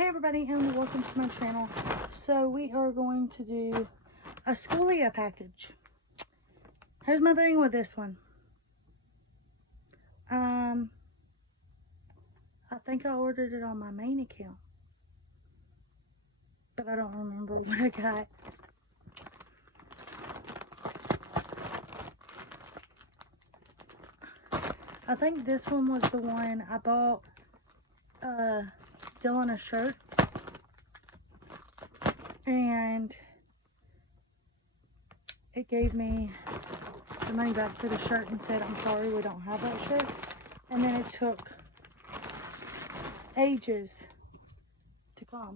Hey everybody, and welcome to my channel. So we are going to do a Schoolia package. Here's my thing with this one. I think I ordered it on my main account, but I don't remember what I got. I think this one was the one I bought Dylan a shirt, and it gave me the money back for the shirt and said, I'm sorry, we don't have that shirt. And then it took ages to come.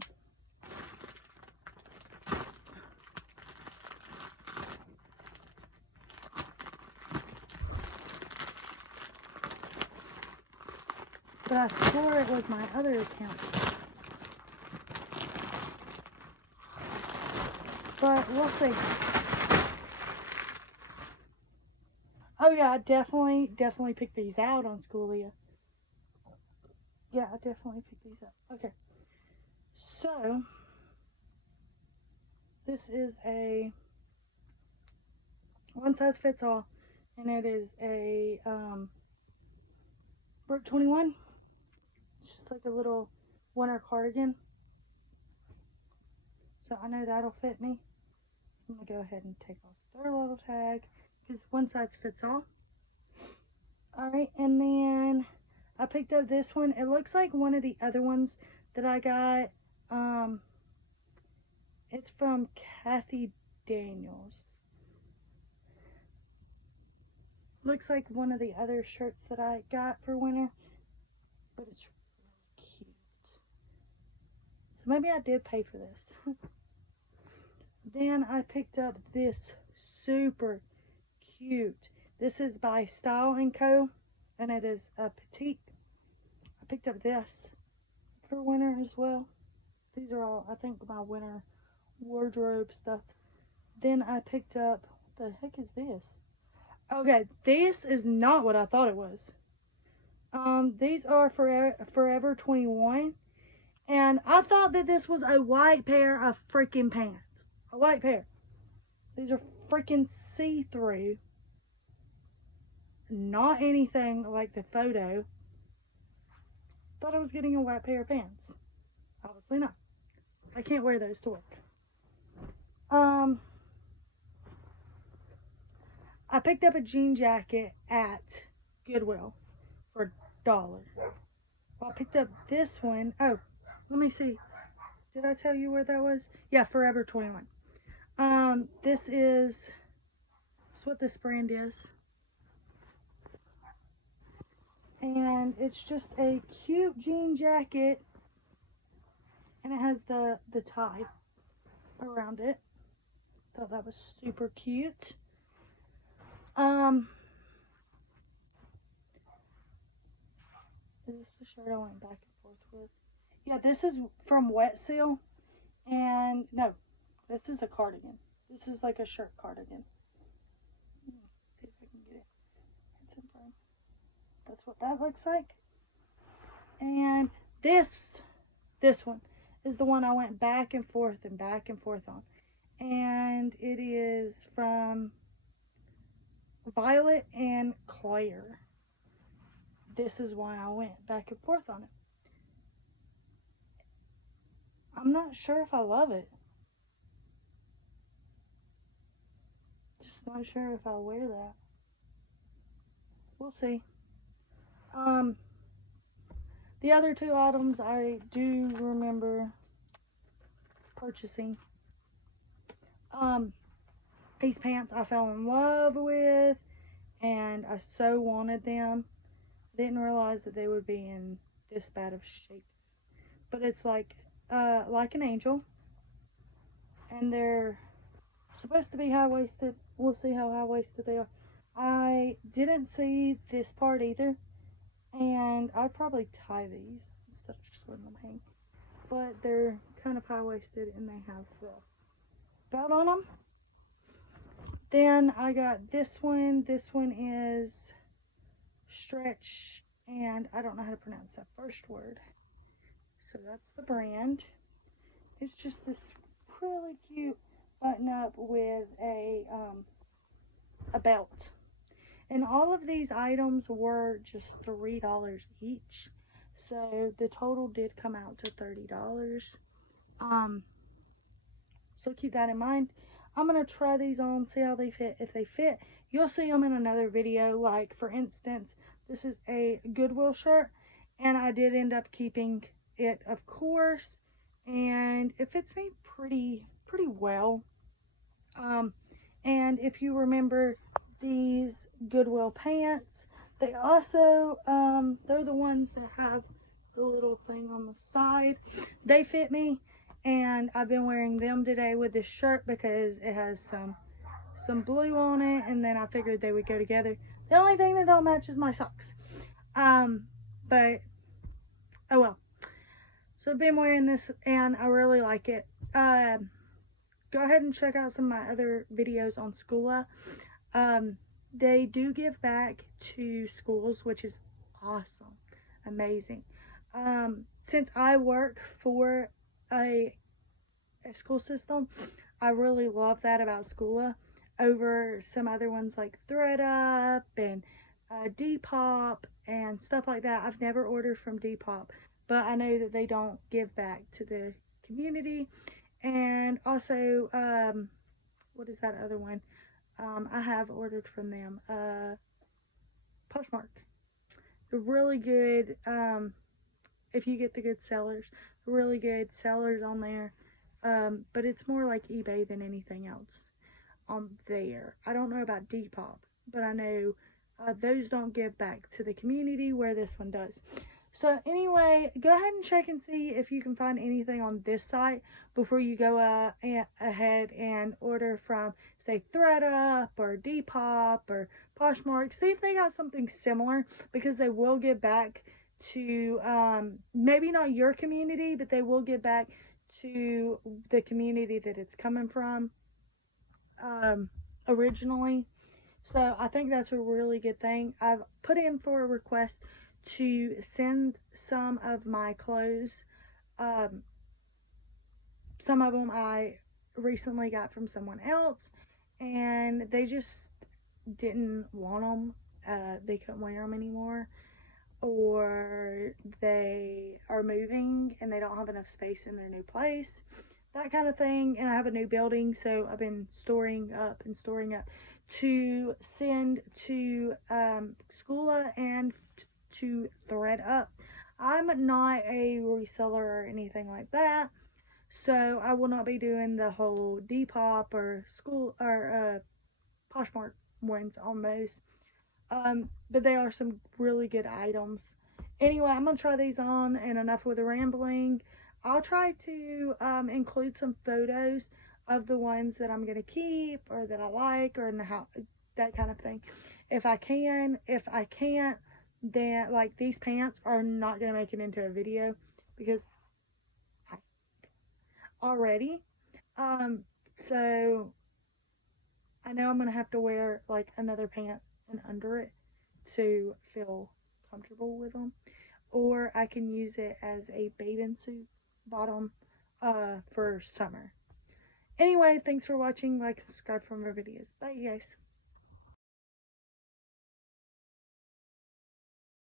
But I swore it was my other account. But we'll see. Oh yeah, I definitely picked these out on Schoolia. Yeah, I definitely picked these up. Okay. So, this is a one size fits all. And it is a Brooke 21. It's just like a little winter cardigan. So I know that'll fit me. I'm going to go ahead and take off their little tag, because one size fits all. Alright, and then I picked up this one. It looks like one of the other ones that I got. It's from Kathy Daniels. Looks like one of the other shirts that I got for winter, but it's really cute. So maybe I did pay for this. Then I picked up this super cute. This is by Style & Co. and it is a petite. I picked up this for winter as well. These are all, I think, my winter wardrobe stuff. Then I picked up, what the heck is this? Okay, this is not what I thought it was. These are Forever 21. And I thought that this was a white pair of freaking pants. A white pair. These are freaking see-through. Not anything like the photo. Thought I was getting a white pair of pants. Obviously not. I can't wear those to work. I picked up a jean jacket at Goodwill for $1. Well, I picked up this one. Oh, let me see. Did I tell you where that was? Yeah, Forever 21. This is what this brand is. And it's just a cute jean jacket. And it has the tie around it. Thought that was super cute. Is this the shirt I went back and forth with? Yeah, this is from Wet Seal. And no, this is a cardigan. This is like a shirt cardigan. See if I can get it. It's in frame. That's what that looks like. And this one is the one I went back and forth on. And it is from Violet and Claire. This is why I went back and forth on it. I'm not sure if I love it. Just not sure if I'll wear that. We'll see. The other two items I do remember purchasing. These pants I fell in love with, and I so wanted them. Didn't realize that they would be in this bad of shape. But it's like an angel, and they're supposed to be high-waisted. We'll see how high-waisted they are. I didn't see this part either, and I'd probably tie these instead of just letting them hang. But they're kind of high-waisted, and they have the belt on them. Then I got this one. This one is Stretch, and I don't know how to pronounce that first word. So that's the brand. It's just this really cute button up with a belt. And all of these items were just $3 each. So the total did come out to $30. So keep that in mind. I'm going to try these on, see how they fit. If they fit, you'll see them in another video. Like, for instance, this is a Goodwill shirt, and I did end up keeping it, of course, and it fits me pretty well. And if you remember these Goodwill pants, they also, they're the ones that have the little thing on the side. They fit me, and I've been wearing them today with this shirt because it has some blue on it, and then I figured they would go together. The only thing that don't match is my socks. But oh well. So I've been wearing this, and I really like it. Go ahead and check out some of my other videos on Schoola. They do give back to schools, which is awesome, amazing. Since I work for a school system, I really love that about Schoola over some other ones like ThredUp and Depop and stuff like that. I've never ordered from Depop, but I know that they don't give back to the community. And also, what is that other one? I have ordered from them, Poshmark. They're really good, if you get the good sellers, really good sellers on there. But it's more like eBay than anything else on there. I don't know about Depop, but I know those don't give back to the community where this one does. So anyway, go ahead and check and see if you can find anything on this site before you go ahead and order from, say, ThredUp or Depop or Poshmark. See if they got something similar, because they will give back to, maybe not your community, but they will give back to the community that it's coming from originally. So I think that's a really good thing. I've put in for a request to send some of my clothes. Some of them I recently got from someone else, and they just didn't want them. They couldn't wear them anymore, or they are moving and they don't have enough space in their new place, that kind of thing. And I have a new building, so I've been storing up to send to Schoola and to ThredUp. I'm not a reseller or anything like that, so I will not be doing the whole Depop or Poshmark ones on those. But they are some really good items. Anyway, I'm going to try these on, and enough with the rambling. I'll try to include some photos of the ones that I'm going to keep or that I like, or in the house, that kind of thing. If I can. If I can't, then, like, these pants are not going to make it into a video because already. So I know I'm going to have to wear, like, another pant and under it to feel comfortable with them, or I can use it as a bathing suit bottom for summer. Anyway, thanks for watching. Like and subscribe for more videos. Bye, you guys.